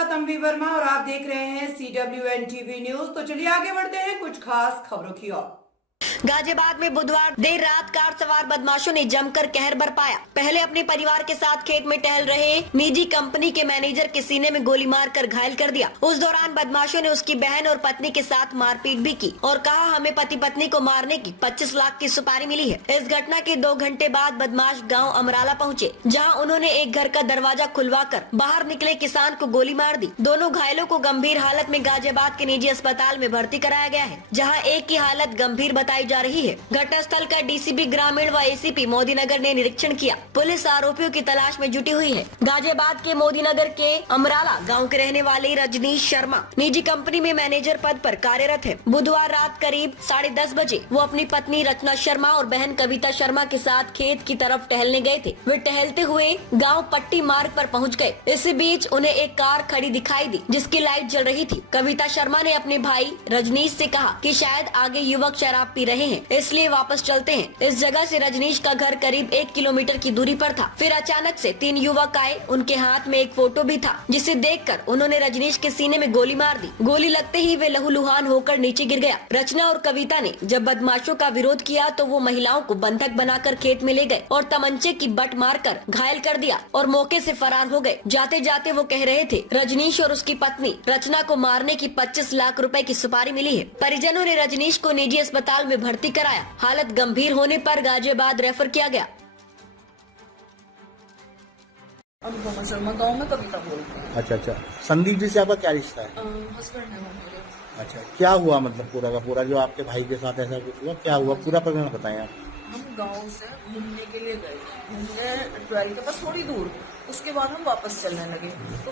नमस्कार, तंबी वर्मा और आप देख रहे हैं CWN TV न्यूज। तो चलिए आगे बढ़ते हैं कुछ खास खबरों की ओर। गाजियाबाद में बुधवार देर रात कार सवार बदमाशों ने जमकर कहर बरपाया। पहले अपने परिवार के साथ खेत में टहल रहे निजी कंपनी के मैनेजर के सीने में गोली मारकर घायल कर दिया। उस दौरान बदमाशों ने उसकी बहन और पत्नी के साथ मारपीट भी की और कहा, हमें पति पत्नी को मारने की 25 लाख की सुपारी मिली है। इस घटना के 2 घंटे बाद बदमाश गाँव अमराला पहुँचे, जहाँ उन्होंने एक घर का दरवाजा खुलवाकर बाहर निकले किसान को गोली मार दी। दोनों घायलों को गंभीर हालत में गाजियाबाद के निजी अस्पताल में भर्ती कराया गया है, जहाँ एक की हालत गंभीर बताई जा रही है। घटनास्थल का डीसीपी ग्रामीण व एसीपी मोदीनगर ने निरीक्षण किया। पुलिस आरोपियों की तलाश में जुटी हुई है। गाजियाबाद के मोदीनगर के अमराला गांव के रहने वाले रजनीश शर्मा निजी कंपनी में मैनेजर पद पर कार्यरत है। बुधवार रात करीब 10:30 बजे वो अपनी पत्नी रचना शर्मा और बहन कविता शर्मा के साथ खेत की तरफ टहलने गए थे। वे टहलते हुए गाँव पट्टी मार्ग पर पहुँच गए। इसी बीच उन्हें एक कार खड़ी दिखाई दी, जिसकी लाइट जल रही थी। कविता शर्मा ने अपने भाई रजनीश से कहा कि शायद आगे युवक शराब पी रहे हैं, इसलिए वापस चलते हैं। इस जगह से रजनीश का घर करीब 1 किलोमीटर की दूरी पर था। फिर अचानक से 3 युवक आए। उनके हाथ में एक फोटो भी था, जिसे देखकर उन्होंने रजनीश के सीने में गोली मार दी। गोली लगते ही वे लहूलुहान होकर नीचे गिर गया। रचना और कविता ने जब बदमाशों का विरोध किया तो वो महिलाओं को बंधक बनाकर खेत में ले गए और तमंचे की बट मारकर घायल कर दिया और मौके से फरार हो गए। जाते जाते वो कह रहे थे, रजनीश और उसकी पत्नी रचना को मारने की 25 लाख रुपए की सुपारी मिली है। परिजनों ने रजनीश को निजी अस्पताल में भर्ती कराया। हालत गंभीर होने पर गाजियाबाद रेफर किया गया। अनुपमा शर्मा गाँव में कविता बोलते हैं। अच्छा। संदीप जी से आपका क्या रिश्ता है? हस्बैंड है वो मेरे। अच्छा, क्या हुआ मतलब पूरा का पूरा जो आपके भाई के साथ ऐसा कुछ हुआ, क्या हुआ पूरा प्रकरण बताएं आप। हम गांव से घूमने के लिए गए, घूमने ट्वेल्थ के पास थोड़ी दूर। उसके बाद हम वापस चलने लगे। तो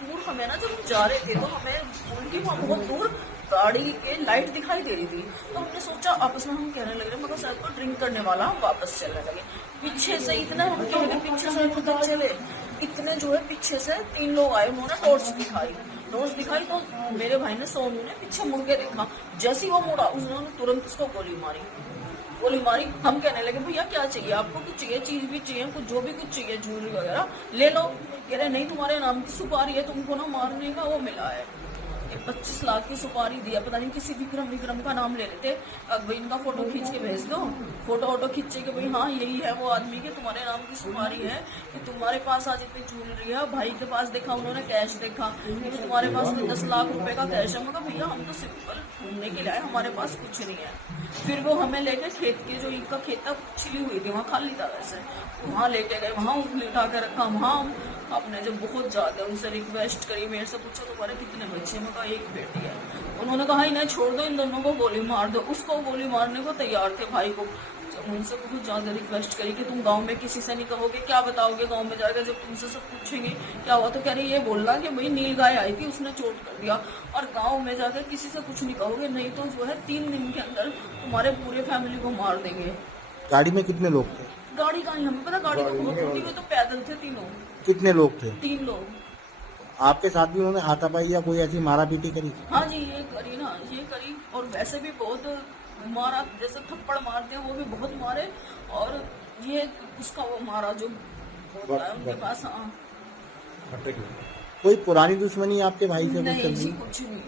दूर हमें ना, जब हम जा रहे थे तो हमें उनकी वहाँ बहुत दूर गाड़ी के लाइट दिखाई दे रही थी। तो हमने सोचा, आपस में हम कहने लगे, मगर शायद को ड्रिंक करने वाला, हम वापस चलने लगे। पीछे से इतना हम पीछे से चले, इतने जो है पीछे से 3 लोग आए। उन्होंने टॉर्च दिखाई तो मेरे भाई ने सोनू ने पीछे मुड़ के देखा। जैसे ही वो मुड़ा, उन्होंने तुरंत उसको गोली मारी। हम कहने लगे, भैया क्या चाहिए आपको? कुछ चाहिए, चीज भी चाहिए, कुछ जो भी कुछ चाहिए, ज्वेलरी वगैरह ले लो। कह रहे नहीं, तुम्हारे नाम की सुपारी है, तुमको ना मारने का वो मिला है। 25 लाख की सुपारी दिया। पता नहीं किसी विक्रम का नाम ले लेते। अब भाई इनका फोटो खींच के भेज दो। फोटो खींचे के भाई हाँ यही है वो आदमी के, तुम्हारे नाम की सुपारी है कि तुम्हारे पास आज इतनी ज्वेलरी है। भाई के पास देखा उन्होंने कैश देखा कि तुम्हारे पास 10 लाख रुपए का कैश है। मगर भैया हम तो सिंपल घूमने के लिए आए, हमारे पास कुछ नहीं है। फिर वो हमें लेके खेत के, जो इनका खेत था छिली हुई थी, वहाँ खाली था वैसे, वहाँ लेके गए। वहाँ उंगली उठा के रखा। वहाँ आपने जब बहुत ज्यादा उनसे रिक्वेस्ट करी, मेरे से पूछा तुम्हारे कितने बच्चे? मैं कहा 1 बेटी है। उन्होंने कहा इन्हें छोड़ दो, इन दोनों को गोली मार दो। उसको गोली मारने को तैयार थे, भाई को। जब उनसे बहुत ज्यादा रिक्वेस्ट करी कि तुम गांव में किसी से नहीं कहोगे, क्या बताओगे गांव में जाकर जब तुमसे सब पूछेंगे क्या हुआ? तो कह रही ये बोलना कि भाई नील गाय आई थी, उसने चोट कर दिया, और गाँव में जाकर किसी से कुछ नहीं कहोगे, नहीं तो जो है 3 दिन के अंदर तुम्हारे पूरे फैमिली को मार देंगे। गाड़ी में कितने लोग थे? गाड़ी का नहीं हमें पता, गाड़ी तो बहुत छोटी, वो तो पैदल थे तीनों। कितने लोग थे? 3 लोग। आपके साथ भी उन्होंने हाथापाई या कोई ऐसी मारा पीटी करी? हाँ जी, ये करी। और वैसे भी बहुत मारा, जैसे थप्पड़ मारते हैं वो भी बहुत मारे। और ये उसका वो मारा जो होता है उनके पास। हाँ, कोई पुरानी दुश्मनी आपके भाई से? नहीं, कुछ नहीं।